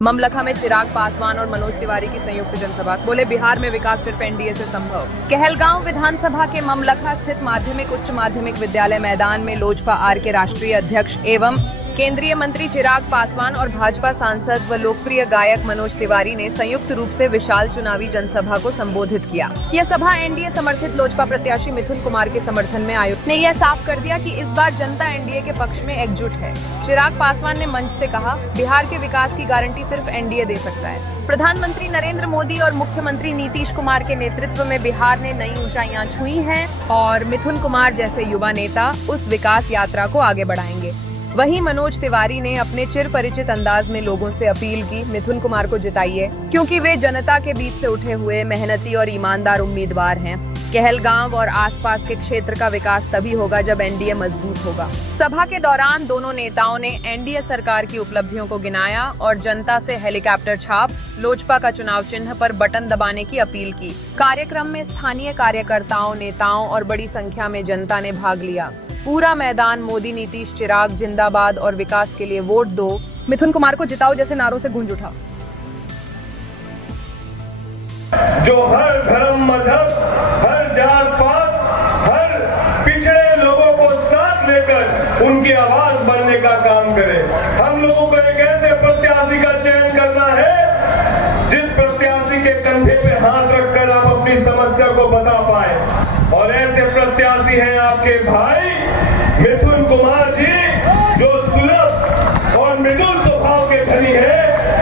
ममलखा में चिराग पासवान और मनोज तिवारी की संयुक्त जनसभा। बोले, बिहार में विकास सिर्फ एनडीए से संभव। कहलगांव विधानसभा के ममलखा स्थित माध्यमिक उच्च माध्यमिक विद्यालय मैदान में लोजपा आर के राष्ट्रीय अध्यक्ष एवं केंद्रीय मंत्री चिराग पासवान और भाजपा सांसद व लोकप्रिय गायक मनोज तिवारी ने संयुक्त रूप से विशाल चुनावी जनसभा को संबोधित किया। यह सभा एनडीए समर्थित लोजपा प्रत्याशी मिथुन कुमार के समर्थन में आयोजित ने यह साफ कर दिया कि इस बार जनता एनडीए के पक्ष में एकजुट है। चिराग पासवान ने मंच से कहा, बिहार के विकास की गारंटी सिर्फ एनडीए दे सकता है। प्रधानमंत्री नरेंद्र मोदी और मुख्यमंत्री नीतीश कुमार के नेतृत्व में बिहार ने नई ऊंचाइयां छुई हैं और मिथुन कुमार जैसे युवा नेता उस विकास यात्रा को आगे बढ़ाएंगे। वहीं मनोज तिवारी ने अपने चिर परिचित अंदाज में लोगों से अपील की, मिथुन कुमार को जिताइए क्योंकि वे जनता के बीच से उठे हुए मेहनती और ईमानदार उम्मीदवार हैं। कहलगांव और आसपास के क्षेत्र का विकास तभी होगा जब एनडीए मजबूत होगा। सभा के दौरान दोनों नेताओं ने एनडीए सरकार की उपलब्धियों को गिनाया और जनता से हेलीकॉप्टर छाप लोजपा का चुनाव चिन्ह पर बटन दबाने की अपील की। कार्यक्रम में स्थानीय कार्यकर्ताओं, नेताओं और बड़ी संख्या में जनता ने भाग लिया। पूरा मैदान मोदी, नीतीश, चिराग जिंदाबाद और विकास के लिए वोट दो, मिथुन कुमार को जिताओ जैसे नारों से गूंज उठा। जो हर धर्म, मजहब, हर जात पात, हर पिछड़े लोगों को साथ लेकर उनकी आवाज बनने का काम करे। हम लोगों को एक ऐसे प्रत्याशी का चयन करना है जिस प्रत्याशी के कंधे पे हाथ रखकर आप अपनी समस्या को बता पाए, और ऐसे प्रत्याशी हैं आपके भाई मिथुन कुमार जी, जो सुलभ और मृदुल स्वभाव के धनी है।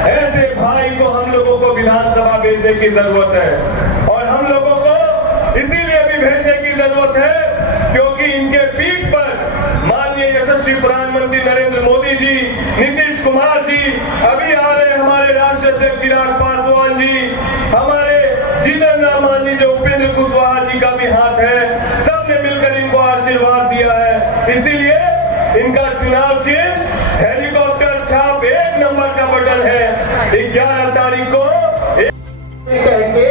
ऐसे भाई को हम लोगों को विधानसभा भेजने की जरूरत है, और हम लोगों को इसीलिए भी भेजने की जरूरत है क्योंकि इनके पीठ पर माननीय यशस्वी प्रधानमंत्री नरेंद्र मोदी जी, नीतीश कुमार जी, अभी आ रहे हमारे राष्ट्रीय अध्यक्ष चिराग पासवान जी, हमारे जीतन राम मांझी जो उपेंद्र कुशवाहा जी का भी हाथ है, सबने मिलकर इनको आशीर्वाद दिया है। इसीलिए इनका चुनाव चिन्ह हेलीकॉप्टर छाप 1 नंबर का बटन है। 11 तारीख को कहेंगे,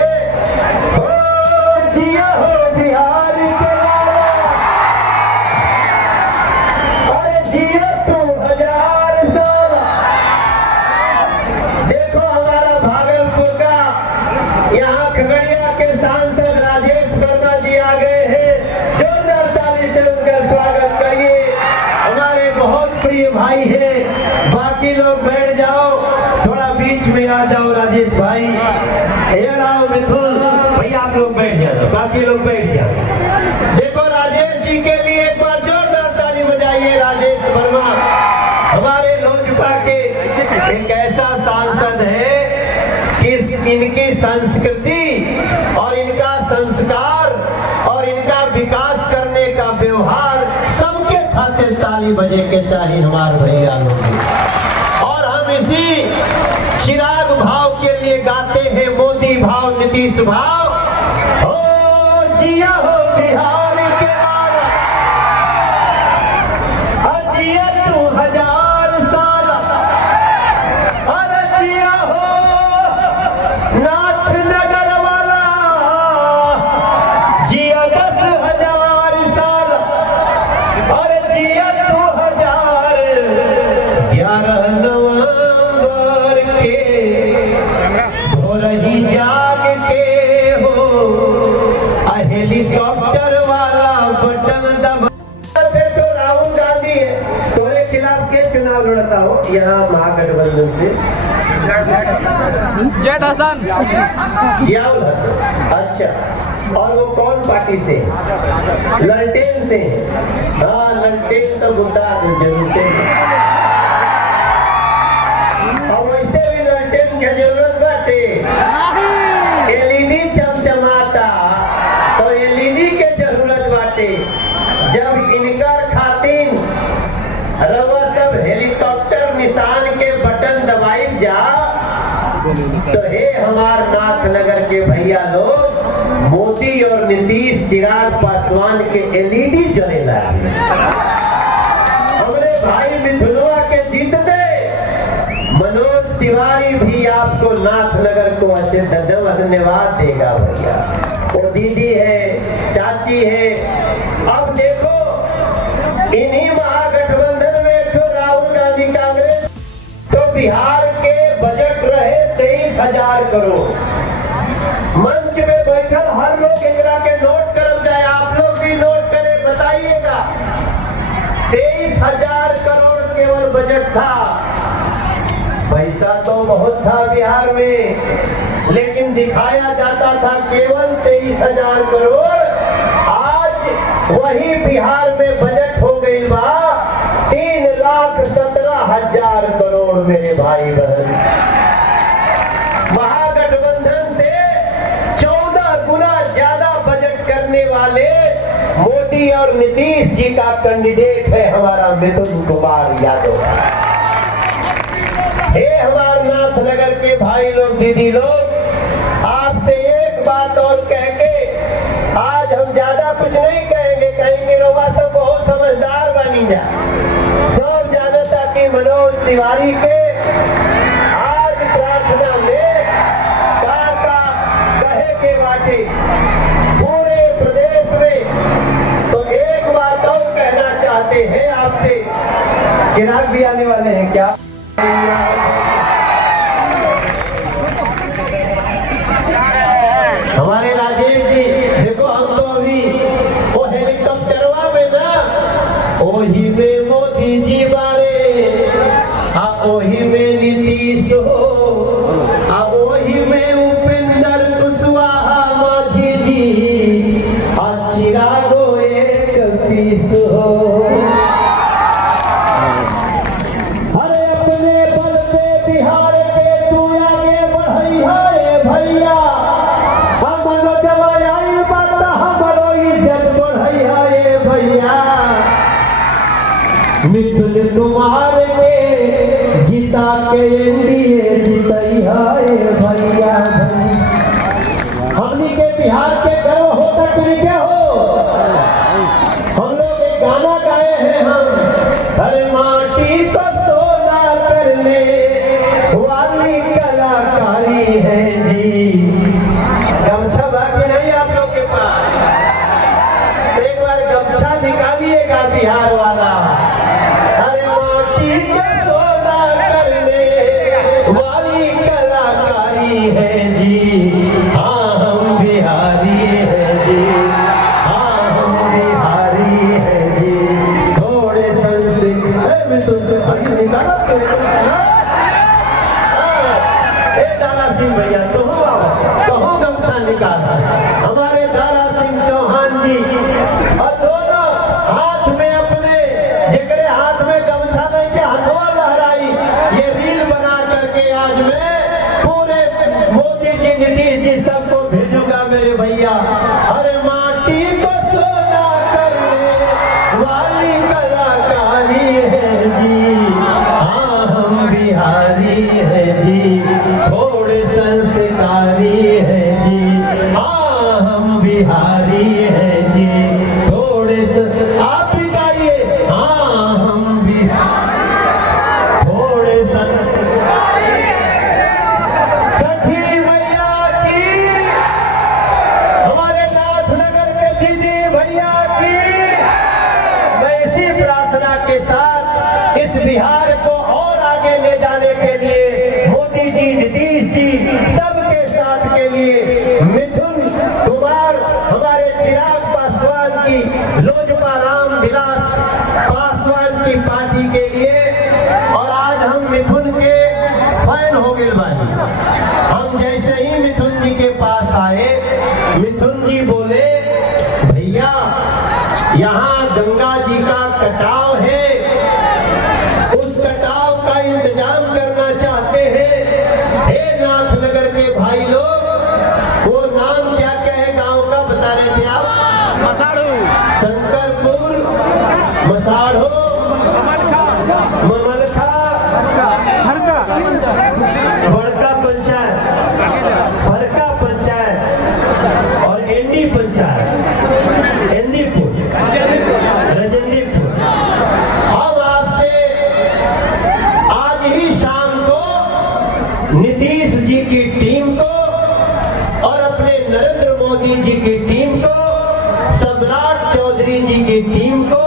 जिया हो बिहार के, अरे जिया 2000 साल। देखो हमारा भागलपुर का, यहाँ खगड़िया के सांसद राजेश वर्मा जी आ गए हैं। जोरदार ताली से उनका स्वागत करिए। हमारे बहुत प्रिय भाई है। बाकी लोग बैठ जाओ, थोड़ा बीच में आ जाओ राजेश भाई। आओ मिथुन भैया, आप लोग बैठ जाओ, बाकी लोग बैठ जाओ। देखो राजेश जी के लिए एक बार जोरदार ताली बजाइए। राजेश वर्मा हमारे लोजपा के एक ऐसा सांसद है कि इनकी संस्कृति और इनका संस्कार और इनका विकास करने का व्यवहार सबके खातिर ताली बजे के चाहिए हमारे भैया लोग। और हम इसी चिराग भाव के लिए गाते हैं, मोदी भाव, नीतीश भाव। हो जिया हो बिहार के, जिया 2000 साल, अरे जिया हो नाथ नगर वाला, जिया 10,000 साल, अरे जिया 2011 नवंबर के भोर ही जाग के हो हेलीकॉप्टर वाला बटन दबा। तो राहुल गांधी है, तुम्हारे खिलाफ के चुनाव लड़ता हो यहाँ महागठबंधन से? जेठ हसन। अच्छा, और वो कौन पार्टी से? ललटेन से। हाँ, ललटेन तो मुद्दा जरूर से। और वैसे भी ललटेन की जरूरत बाटे। एलईडी चमचमाता तो एलईडी के जरूरत बाटे। जब इनकर खातिर रवा सब हेलीकॉप्टर निशान के बटन दबाई जा, तो हे हमार नाथ नगर के भैया लोग, मोदी और नीतीश, चिराग पासवान के एलईडी जलेला। हमरे भाई मिथुनवा के जीत दे। मनोज तिवारी भी आपको नाथ नगर को धन्यवाद देगा भैया। वो दीदी है, चाची है। अब देखो इन्हीं महागठबंधन में तो राहुल गांधी कांग्रेस, तो बिहार के बजट 23,000 करोड़। मंच में बैठल हर लोग एकरा के नोट कर जाए, आप लोग भी नोट करें, बताइएगा। 23,000 करोड़ केवल बजट था। पैसा तो बहुत था बिहार में, लेकिन दिखाया जाता था केवल 23,000 करोड़। आज वही बिहार में बजट हो गई बा 3,17,000 करोड़। मेरे भाई बहन, महागठबंधन से 14 गुना ज्यादा बजट करने वाले मोदी और नीतीश जी का कैंडिडेट है हमारा मिथुन कुमार यादव। हे अमरनाथ नगर के भाई लोग, दीदी लोग, आपसे एक बात और कह के आज हम ज्यादा कुछ नहीं कहेंगे, कहेंगे रउआ सब बहुत समझदार बनी जा। सब जानता कि मनोज तिवारी के आज प्रार्थना में का कहे के बाटे पूरे प्रदेश में। तो एक बात और कहना चाहते हैं आपसे, चिराग भी आने वाले हैं क्या? हमारे राजेश जी, देखो हम तो अभी वो हेलीकॉप्टरवा में ना, ओही में मोदी जी बारे, ओही में नीतीश हो, ओही में उपेंद्र कुशवाहा माझी जी, चिरागो एक पीस हो। मिथुन कुमार के जीता के एनडीए जीतैया भैया। हमनी के बिहार के गर्व होता कि क्या हो। हम लोग एक गाना गाए हैं हम, अरे माटी को सोना करने वाली कलाकारी है जी। गमछा बाकी नहीं आप लोग के पास, एक बार गमछा निकालिएगा बिहार वाला। सोना करने वाली कलाकारी है जी, हाँ हम बिहारी है जी, हाँ हम बिहारी है जी। थोड़े संस्कृत में तुमसे पढ़ी निकाला दारा सिंह भैया, तुम कहो गमछा निकाला। हमारे दारा सिंह चौहान जी और दोनों हाथ में अपने जिगरे हाथ में गमछा नहीं के हाथों लहराई, ये रील बना करके आज मैं पूरे मोदी जी नीतीश जी सबको भेजूंगा मेरे भैया। अरे माटी को सोना करने वाली कलाकारी है जी, हाँ हम बिहारी है जी। थोड़े संस्कारी है जी, हाँ हम बिहारी है जी। थोड़े आप भी गाइए, हाँ हम बिहारी। थोड़े संस्कारी सखी मैया की, हमारे नाथनगर के दीदी भैया की। मैं इसी प्रार्थना के साथ इस बिहार को और आगे ले जाने के लिए मोदी जी, नीतीश जी, सबके साथ के लिए मिथुन कुमार, हमारे चिराग पासवान की, लोजपा राम विलास पासवान की पार्टी के लिए। और आज हम मिथुन के फैन हो गए भाई। हम जैसे ही मिथुन जी के पास आए, मिथुन जी बोले भैया यहाँ गंगा जी का कटाव है, उस कटाव का इंतजाम करना चाहते हैं। हे नाथनगर के भाई लोग, वो नाम क्या क्या है गांव का बता रहे थे आप? मसाड़ो, शंकरपुर, मसाड़ो, ममलखा, बड़का पंचायत, फरका पंचायत और एंडी पंचायत, एंदीपुर, रजनीपुर। हम आपसे आज ही शाम को नीतीश जी की टीम को और अपने नरेंद्र मोदी जी की टीम को, सम्राट चौधरी जी की टीम को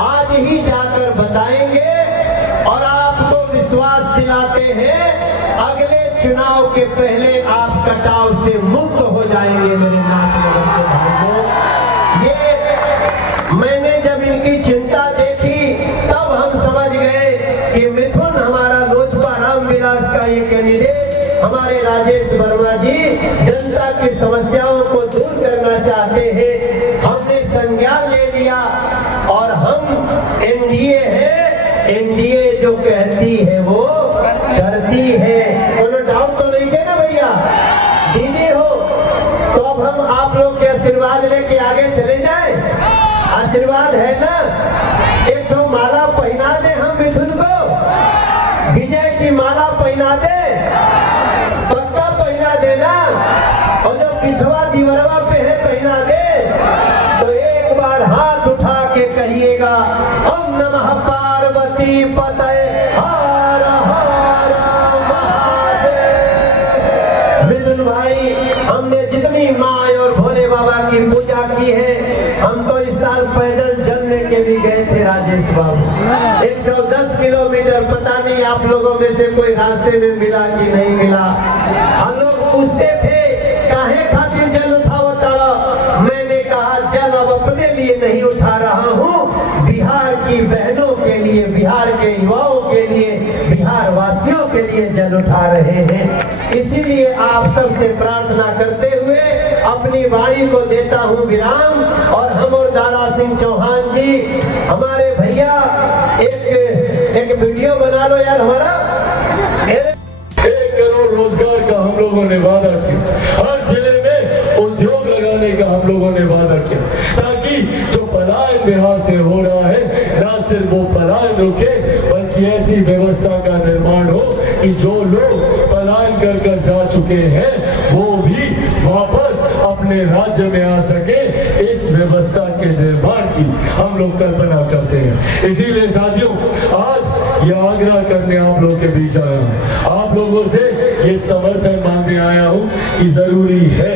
आज ही जाकर बताएंगे और आपको विश्वास दिलाते हैं अगले चुनाव के पहले आप कटाव से मुक्त हो जाएंगे मेरे नाथ के भाइयों। ये मैंने जब इनकी चिंता देखी तब हम समझ गए कि मिथुन हमारा लोजपा रामविलास का ये कैंडिडेट हमारे राजेश वर्मा जी जनता की समस्याओं को दूर करना चाहते हैं। हमने संज्ञान ले लिया और हम एनडीए है, एनडीए जो कहती है वो करती है। कोनो डाउट तो नहीं है ना भैया? दीदी हो तो अब हम आप लोग के आशीर्वाद लेके आगे चले जाएं। आशीर्वाद है ना? एक तो माला पहना दे हम मिथुन को, विजय की माला पहना दे, पक्का पहना देना। और जो पिछवा दीवरवा पे है पहना दे तो एक बार हाथ उठा के कहिएगा ओम नमः पार्वती पतये हर हर महादेव। मिथुन भाई, हमने जितनी माँ और भोले बाबा की पूजा की है, हम तो इस साल पैदल चलने के लिए गए थे राजेश बाबू। 110 किलोमीटर, पता नहीं आप लोगों में से कोई रास्ते में मिला कि नहीं मिला। हम लोग पूछते थे काहे खातिर जल उठावता? मैंने कहा जल अब अपने लिए नहीं उठा रहा हूँ, बिहार की बहनों के लिए, बिहार के युवाओं के लिए, बिहार वासियों के लिए जल उठा रहे हैं। इसीलिए आप सबसे प्रार्थना करते हुए अपनी वाणी को देता हूँ विराम। और हम और दारा सिंह चौहान जी, हमारे भैया एक वीडियो बना लो यार हमारा। 1 करोड़ रोजगार का हम लोगों ने वादा किया, हर जिले में उद्योग लगाने का हम लोगों ने वादा किया, ताकि जो पलायन बिहार से हो रहा है न सिर्फ वो पलायन रुके, बल्कि ऐसी व्यवस्था का निर्माण हो कि जो लोग पलायन कर जा चुके हैं वो भी वापस अपने राज्य में आ सके। इस व्यवस्था के निर्माण की हम लोग कल्पना करते हैं। इसीलिए साथियों, आज ये आग्रह करने आप लोगों के बीच आया हूँ, आप लोगों से ये समर्थन मांगने आया हूँ कि जरूरी है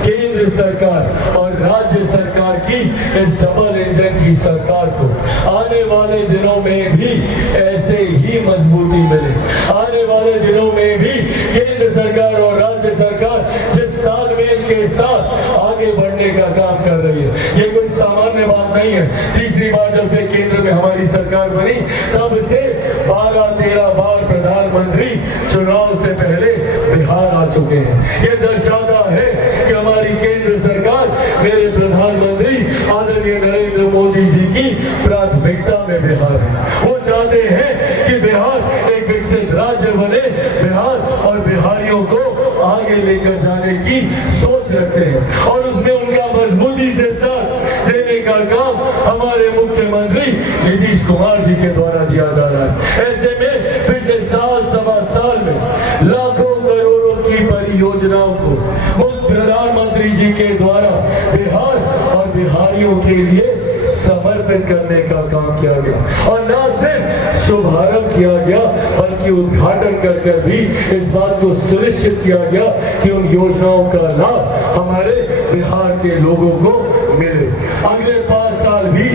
केंद्र सरकार और राज्य सरकार की इस डबल इंजन की सरकार को आने वाले दिनों में भी ऐसे ही मजबूती मिले। आने वाले दिनों में भी केंद्र सरकार और राज्य सरकार जिस तालमेल के साथ आगे बढ़ने का काम कर रही है, ये कोई सामान्य बात नहीं है। तीसरी बार जब से केंद्र में हमारी सरकार बनी तब से 12-13 बार प्रधानमंत्री चुनाव से पहले बिहार आ चुके हैं। ये दर्शाता है कि हमारी केंद्र सरकार मेरे प्रधानमंत्री आदरणीय नरेंद्र मोदी जी की प्राथमिकता में बिहार है। वो चाहते हैं कि बिहार एक विकसित राज्य बने, बिहार और बिहारियों को आगे लेकर जाने की सोच रखते हैं और उसमें उनका मजबूती से साथ देने का काम हमारे मुख्यमंत्री नीतीश कुमार जी के द्वारा दिया जा रहा है। ऐसे में पिछले सवा साल में लाखों करोड़ों की परियोजनाओं को प्रधानमंत्री जी के द्वारा बिहार और बिहारियों के लिए समर्पित करने का काम किया गया और न सिर्फ शुभारंभ किया गया बल्कि उद्घाटन कर भी इस बात को सुनिश्चित किया गया कि उन योजनाओं का लाभ हमारे बिहार के लोगों को मिले। अगले 5 साल भी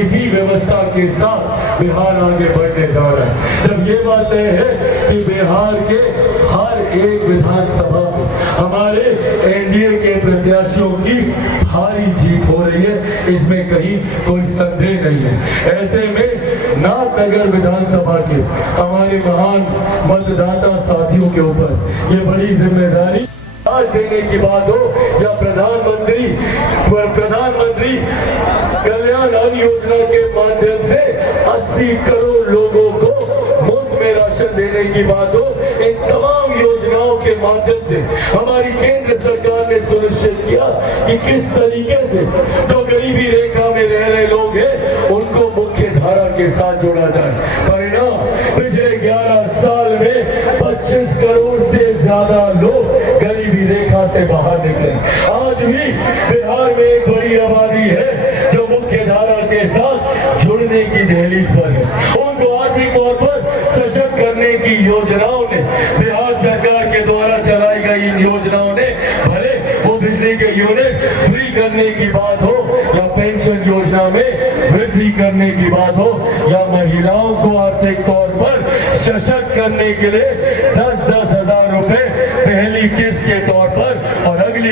इसी व्यवस्था के साथ बिहार आगे बढ़ने जा रहा है। जब ये बात तय है कि बिहार के हर एक विधानसभा में हमारे एनडीए के प्रत्याशियों की भारी जीत हो रही है, इसमें कहीं कोई संदेह नहीं है। ऐसे में नाथनगर विधानसभा के हमारे महान मतदाता साथियों के ऊपर ये बड़ी जिम्मेदारी आज देने की बात हो या प्रधानमंत्री कल्याण अन्न योजना के माध्यम से 80 करोड़ लोगों को मुफ्त में राशन देने की बात हो, इन तमाम योजनाओं के माध्यम से हमारी केंद्र सरकार ने सुनिश्चित किया कि किस तरीके से जो गरीबी रेखा में रह रहे लोग हैं उनको मुख्य धारा के साथ जोड़ा जाए। परिणाम पिछले 11 साल में 25 करोड़ से ज्यादा लोग गरीबी रेखा से बाहर निकले। आज भी बिहार में एक बड़ी आबादी है जो मुख्य धारा के साथ जुड़ने की दहलीज पर है। उनको आर्थिक तौर पर सशक्त करने की योजनाओं ने बिहार सरकार के द्वारा चलाई गई इन योजनाओं ने भले वो बिजली के यूनिट फ्री करने की बात हो या पेंशन योजना में वृद्धि करने की बात हो या महिलाओं को आर्थिक तौर पर सशक्त करने के लिए 10-10 हजार रुपए पहली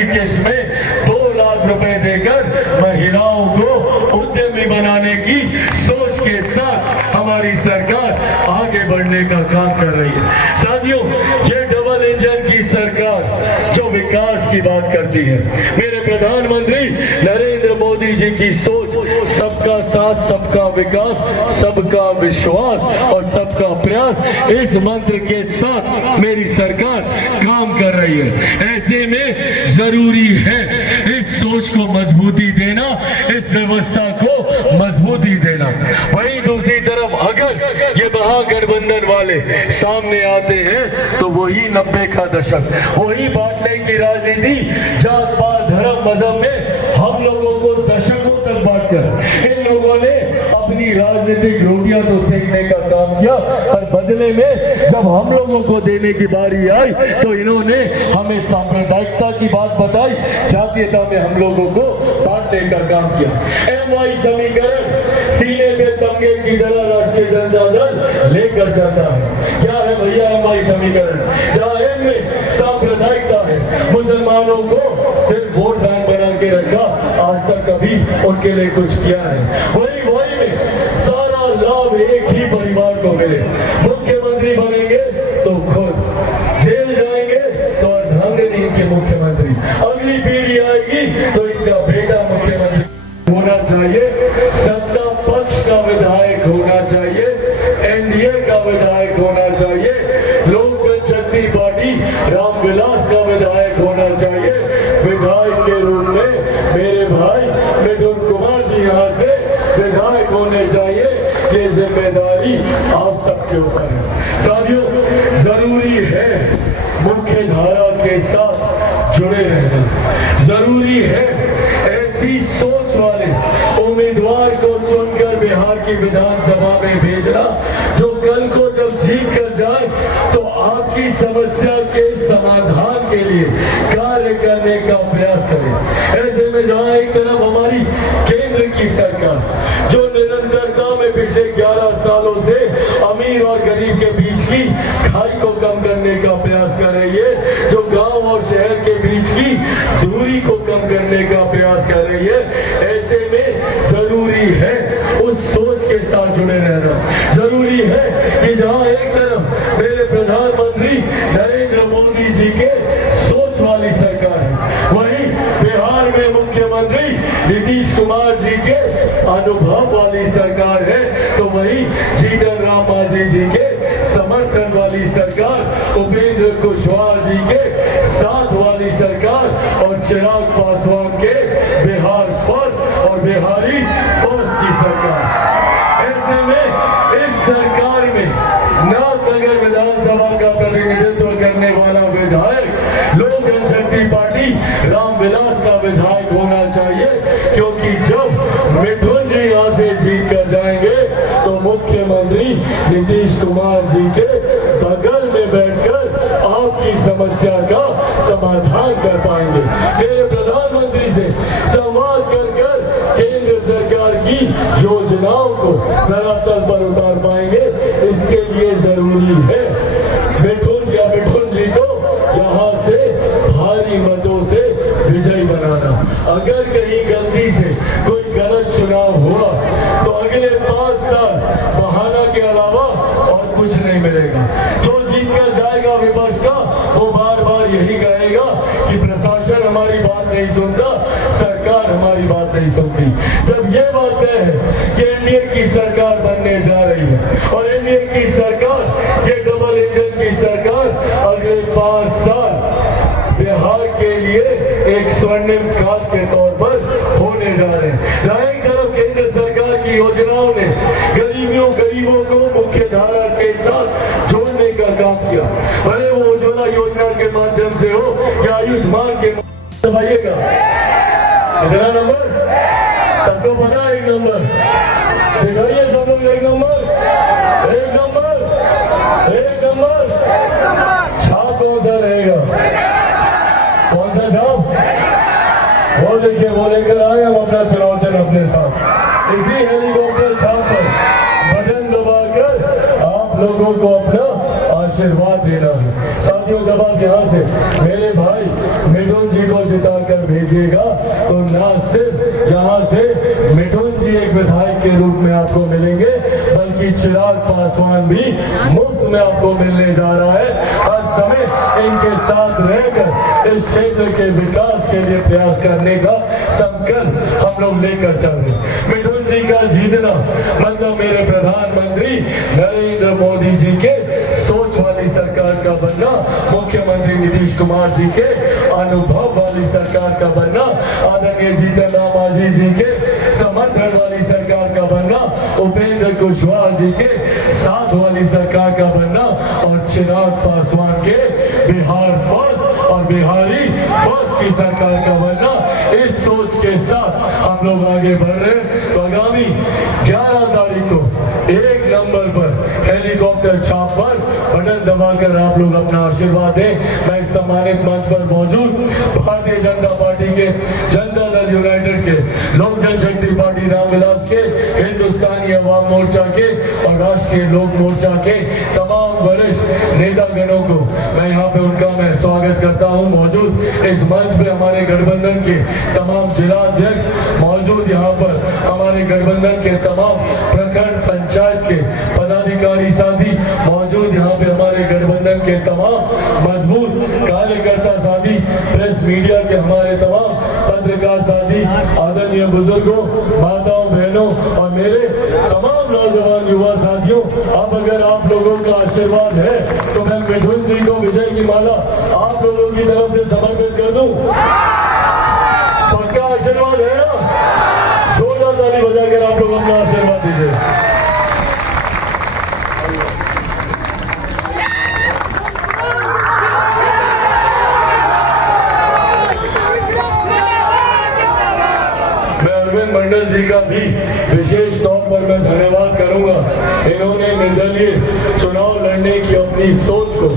पहली किस्त में 2 लाख रुपए देकर महिलाओं को उद्यमी बनाने की सोच के साथ हमारी सरकार आगे बढ़ने का काम कर रही है। साथियों, ये डबल इंजन की सरकार जो विकास की बात करती है, मेरे प्रधानमंत्री नरेंद्र मोदी जी की सोच सबका साथ, सबका विकास, सबका विश्वास और सबका प्रयास, इस मंत्र के साथ मेरी सरकार काम कर रही है। ऐसे में जरूरी है इस सोच को मजबूती देना, इस व्यवस्था को मजबूती देना। वहीं दूसरी तरफ अगर ये महागठबंधन वाले सामने आते हैं तो वही 90 का दशक, वही बांटने की राजनीति, जात पात धर्म मजहब में हम लोगों को दशकों तक बांटकर इन लोगों ने अपनी राजनीतिक रोटियां तो सेकने का काम किया, पर बदले में जब हम लोगों को देने की बारी आई तो इन्होंने हमें सांप्रदायिकता की बात बताई, जातीयता में हम लोगों को बांटने का काम किया। MY समीकरण सीने पे तमगे की तरह राष्ट्रीय जनता दल लेकर जाता है। क्या है भैया MY समीकरण? जहां M में सांप्रदायिकता है, मुसलमानों को सिर्फ वोट बैंक बना के रखा, आज तक कभी उनके लिए कुछ किया है। वही में सारा लाभ एक ही परिवार को मिले, मुख्यमंत्री बनेंगे तो खुद, जेल जाएंगे तो अर्धांगिनी के मुख्यमंत्री, अगली पीढ़ी आएगी तो इनका बेटा मुख्यमंत्री होना चाहिए, सत्ता पक्ष का विधायक होना चाहिए, NDA का विधायक होना चाहिए, लोक जनशक्ति पार्टी रामविलास का विधायक होना चाहिए। विधायक के रूप में मेरे भाई मिथुन कुमार जी यहाँ से विधायक होने चाहिए। ये जिम्मेदारी आप सबके ऊपर है। साथियों, जरूरी है मुख्य धारा के साथ जुड़े रहना, जरूरी है ऐसी सोच वाले उम्मीदवार को चुनकर बिहार की विधानसभा में भेजना जो कल को जब जीत कर जाए तो आपकी समस्या के समाधान के लिए कार्य करने का प्रयास करें। ऐसे में जहां एक तरफ हमारी केंद्र की सरकार जो निरंतरता में पिछले 11 सालों से अमीर और गरीब के बीच की खाई को कम करने का प्रयास कर रही है, जो गांव और शहर के बीच की दूरी को कम करने का प्रयास कर रही है, ऐसे में जरूरी है उस सोच के साथ जुड़े रहना। जरूरी है कि जहां एक तरफ मेरे प्रधानमंत्री नरेंद्र मोदी जी के सोच वाली सरकार है, वहीं बिहार में मुख्यमंत्री नीतीश कुमार जी के अनुभव वाली सरकार है, तो वहीं जीतन राम मांझी जी के समर्थन वाली सरकार, उपेंद्र कुशवाहा जी के साथ वाली सरकार और चिराग पासवान के बिहार फर्स्ट और बिहारी फर्स्ट की सरकार। ऐसे में इस सरकार में नाथनगर विधानसभा का प्रतिनिधित्व करने वाला विधायक लोक जनशक्ति पार्टी रामविलास का विधायक होना चाहिए, क्योंकि जब मिथुन जी यहाँ से जीत कर जाएंगे तो मुख्यमंत्री नीतीश कुमार जी के बगल में बैठकर आपकी समस्या का समाधान कर पाएंगे। मेरे प्रधानमंत्री से संवाद कर केंद्र सरकार की योजनाओं को धरातल पर उतार पाएंगे। इसके लिए जरूरी है मिथुन जी को यहाँ से भारी मतों से विजयी बनाना। अगर कहीं गलती से कोई गलत चुनाव हुआ तो अगले 5 साल बहाना के अलावा और कुछ नहीं मिलेगा। जो जीत कर जाएगा विपक्ष का, वो बार बार यही कहेगा कि प्रशासन हमारी बात नहीं सुनता, सरकार हमारी बात नहीं सुनती। जब ये बात तय है कि एनडीए की सरकार बनने जा रही है और एनडीए की सरकार, ये डबल इंजन की सरकार अगले 5 साल बिहार के लिए एक स्वर्णिम काल के तौर पर होने जा रहे हैं। जहां एक तरफ केंद्र सरकार की योजनाओं ने गरीबों को मुख्य धारा के साथ जोड़ने का काम किया, भले वो उज्ज्वला योजना के माध्यम से हो या आयुष्मान के दबाइएगा। कितना नंबर सबको पता है? 1 नंबर दिखाइए सब लोग। 1 नंबर, 1 नंबर, 1 नंबर। छाप कौन सा रहेगा? कौन सा छाप? वो देखिए, वो लेकर आए हम अपना चुनाव चिन्ह अपने साथ। इसी हेलीकॉप्टर छाप पर बटन दबाकर आप लोगों को अपना आशीर्वाद देना है। साथियों, जब आप यहाँ से मेरे भाई मिथुन जी को जिता भेजिएगा तो ना सिर्फ यहाँ से मिठुन जी एक विधायक के रूप में आपको मिलेंगे, बल्कि चिराग पासवान भी मुफ्त में आपको मिलने जा रहा है। हर समय इनके साथ रहकर इस क्षेत्र के विकास के लिए प्रयास करने का संकल्प हम लोग लेकर चल रहे। मिठुन जी का जीतना मतलब मेरे प्रधानमंत्री नरेंद्र मोदी जी के सोच वाली सरकार का बनना, मुख्यमंत्री नीतीश कुमार जी के अनुभव वाली सरकार का बनना, आदरणीय जीतन राम मांझी जी के समर्थन वाली सरकार का बनना, उपेंद्र कुशवाहा जी के साथ वाली सरकार का बनना और चिराग पासवान के बिहार फर्स्ट और बिहारी फर्स्ट की सरकार का बनना। इस सोच के साथ हम लोग आगे बढ़ रहे हैं। तो आगामी 11 तारीख को 1 नंबर पर हेलीकॉप्टर छाप पर बटन दबाकर आप लोग अपना आशीर्वाद दें। मैं इस सम्मानित मंच पर मौजूद भारतीय जनता पार्टी के, जनता दल यूनाइटेड के, लोक जनशक्ति पार्टी रामविलास के, हिंदुस्तानी अवाम मोर्चा के और राष्ट्रीय लोक मोर्चा के तमाम वरिष्ठ नेतागणों को मैं यहाँ पे उनका मैं स्वागत करता हूँ। मौजूद इस मंच पे हमारे गठबंधन के तमाम जिलाध्यक्ष मौजूद, यहाँ पर हमारे गठबंधन के तमाम प्रखंड पंचायत के पदाधिकारी साथी मौजूद, यहाँ पे हमारे गठबंधन के तमाम मजबूत कार्यकर्ता साथी, प्रेस मीडिया के हमारे तमाम पत्रकार साथी, आदरणीय बुजुर्गों, माताओं, बहनों और मेरे तमाम नौजवान युवा साथियों, अब अगर आप लोगों का आशीर्वाद है तो मैं मिठुन जी को विजय की माला आप लोगों की तरफ से समर्पित कर दूं। पक्का आशीर्वाद है ना? जोरदार ताली बजाकर आप लोग अपना आशीर्वाद दीजिए। मंडल जी का भी विशेष तौर पर मैं धन्यवाद करूंगा। इन्होंने निर्दलीय चुनाव लड़ने की अपनी सोच को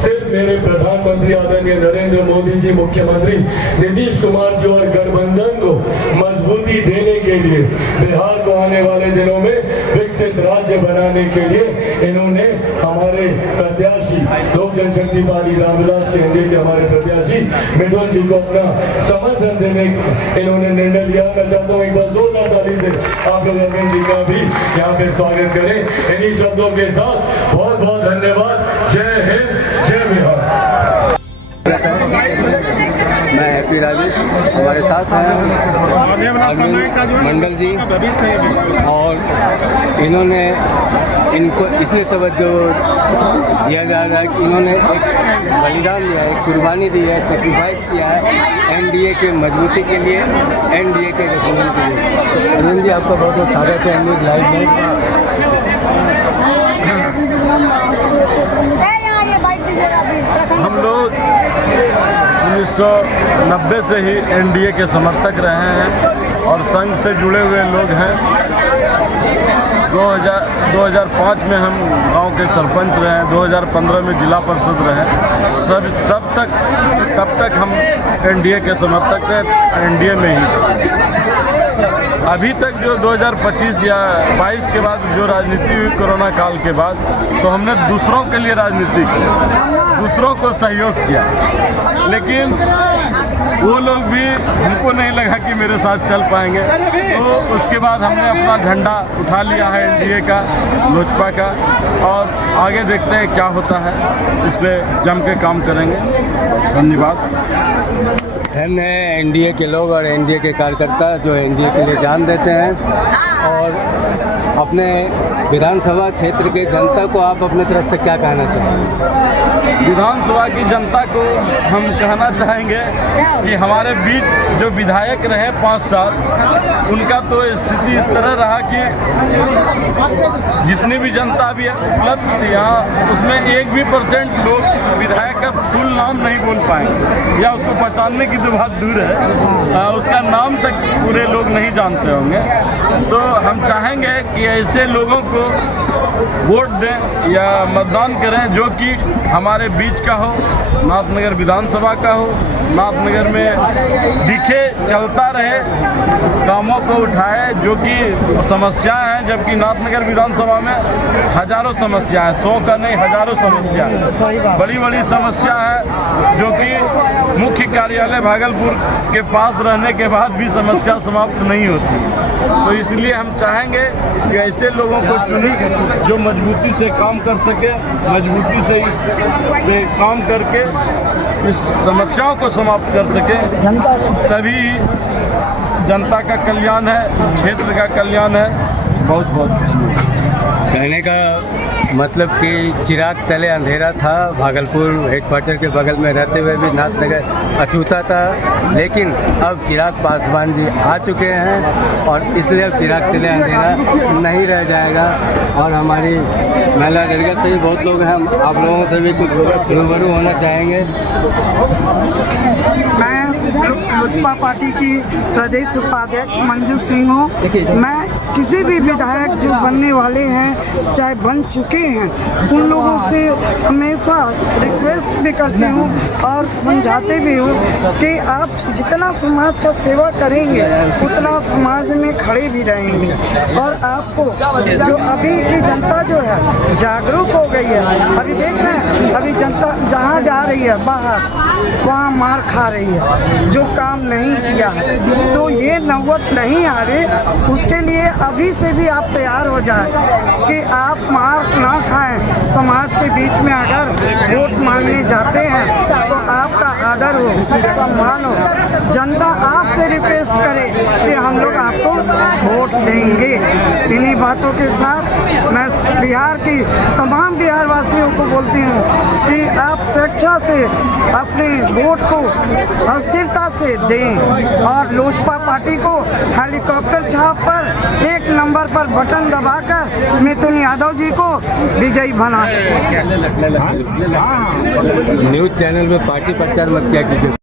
सिर्फ मेरे प्रधानमंत्री आदरणीय नरेंद्र मोदी जी, मुख्यमंत्री नीतीश कुमार जी और गठबंधन को मजबूती देने के लिए, बिहार को आने वाले दिनों में विकसित राज्य बनाने के लिए इन्होंने हमारे प्रत्याशी लोक जनशक्ति पार्टी रामविलास के एनडीए के हमारे प्रत्याशी मिठुन जी को अपना समर्थन देने का इन्होंने निर्णय लिया। मैं चाहता हूँ एक बार जोरदार ताली से आप लोग अरविंद जी का भी यहाँ पे स्वागत करें। इन्हीं शब्दों के साथ बहुत बहुत धन्यवाद। जय हिंद, जय बिहार। मैं हैप्पी राजेश, हमारे साथ हैं अरविंद मंडल जी और इन्होंने इनको इसलिए तवज्जो दिया जा रहा है कि इन्होंने एक बलिदान दिया है, कुर्बानी दी है, सेक्रीफाइस किया है एनडीए के मजबूती के लिए, एनडीए के गठबंधन के लिए। अरविंद जी आपका बहुत बहुत स्वागत है एनडीए लाइव में। हम लोग 1990 से ही एनडीए के समर्थक रहे हैं और संघ से जुड़े हुए लोग हैं। 2005 में हम गांव के सरपंच रहे, 2015 में जिला परिषद रहे। तब तक हम एनडीए के समर्थक थे, एनडीए में ही। अभी तक जो 2025 या 22 के बाद जो राजनीति हुई कोरोना काल के बाद, तो हमने दूसरों के लिए राजनीति की, दूसरों को सहयोग किया, लेकिन वो लोग भी, हमको नहीं लगा कि मेरे साथ चल पाएंगे, तो उसके बाद हमने अपना झंडा उठा लिया है एनडीए का, लोजपा का, और आगे देखते हैं क्या होता है। इस पर जम के काम करेंगे। धन्यवाद। धन्य है एनडीए के लोग और एनडीए के कार्यकर्ता जो एनडीए के लिए जान देते हैं। और अपने विधानसभा क्षेत्र के जनता को आप अपने तरफ से क्या कहना चाहेंगे? विधानसभा की जनता को हम कहना चाहेंगे कि हमारे बीच जो विधायक रहे 5 साल, उनका तो स्थिति इस तरह रहा कि जितनी भी जनता भी उपलब्ध थी यहाँ, उसमें 1% लोग विधायक का फुल नाम नहीं बोल पाएंगे, या उसको पहचानने की तो बात दूर है, उसका नाम तक पूरे लोग नहीं जानते होंगे। तो हम चाहेंगे कि ऐसे लोगों को वोट दें या मतदान करें जो कि हमारे बीच का हो, नाथनगर विधानसभा का हो, नाथनगर में दिखे, चलता रहे, कामों को उठाए जो कि समस्याएं हैं, जबकि नाथनगर विधानसभा में हजारों समस्याएं, 100 का नहीं हजारों समस्याएं, बड़ी बड़ी समस्या है जो कि मुख्य कार्यालय भागलपुर के पास रहने के बाद भी समस्या समाप्त नहीं होती। तो इसलिए हम चाहेंगे कि ऐसे लोगों को चुनें जो मजबूती से काम कर सके, मजबूती से इस पे काम करके इस समस्याओं को समाप्त कर सके, तभी जनता का कल्याण है, क्षेत्र का कल्याण है। बहुत बहुत कहने का मतलब कि चिराग तले अंधेरा था। भागलपुर हेडक्वार्टर के बगल में रहते हुए भी नाथनगर अछूता था, लेकिन अब चिराग पासवान जी आ चुके हैं और इसलिए अब चिराग तले अंधेरा नहीं रह जाएगा। और हमारी महिला दरगाह से भी बहुत लोग हैं, आप लोगों से भी कुछ रूबरू होना चाहेंगे। मैं लोजपा पार्टी की प्रदेश उपाध्यक्ष मंजू सिंह हूँ। मैं किसी भी विधायक जो बनने वाले हैं, चाहे बन चुके हैं, उन लोगों से हमेशा रिक्वेस्ट भी करती हूँ और समझाते भी हूँ कि आप जितना समाज का सेवा करेंगे उतना समाज में खड़े भी रहेंगे। और आपको जो अभी की जनता जो है जागरूक हो गई है, अभी देख रहे हैं, अभी जनता जहाँ जा रही है बाहर, वहाँ मार खा रही है जो काम नहीं किया है। तो ये नौबत नहीं आ रही, उसके लिए अभी से भी आप तैयार हो जाए कि आप मार ना खाएं। समाज के बीच में अगर वोट मांगने जाते हैं तो आपका आदर हो, सम्मान हो, जनता आपसे रिक्वेस्ट करे कि हम लोग आपको वोट देंगे। इन्हीं बातों के साथ मैं बिहार की तमाम बिहार वासियों को बोलती हूँ कि आप स्वेच्छा से अपने वोट को अस्थिरता से दें और लोजपा पार्टी को हेलीकॉप्टर छाप पर 1 नंबर पर बटन दबाकर मिथुन यादव जी को विजयी बना। न्यूज़ चैनल में पार्टी प्रचार मत क्या कीजिए।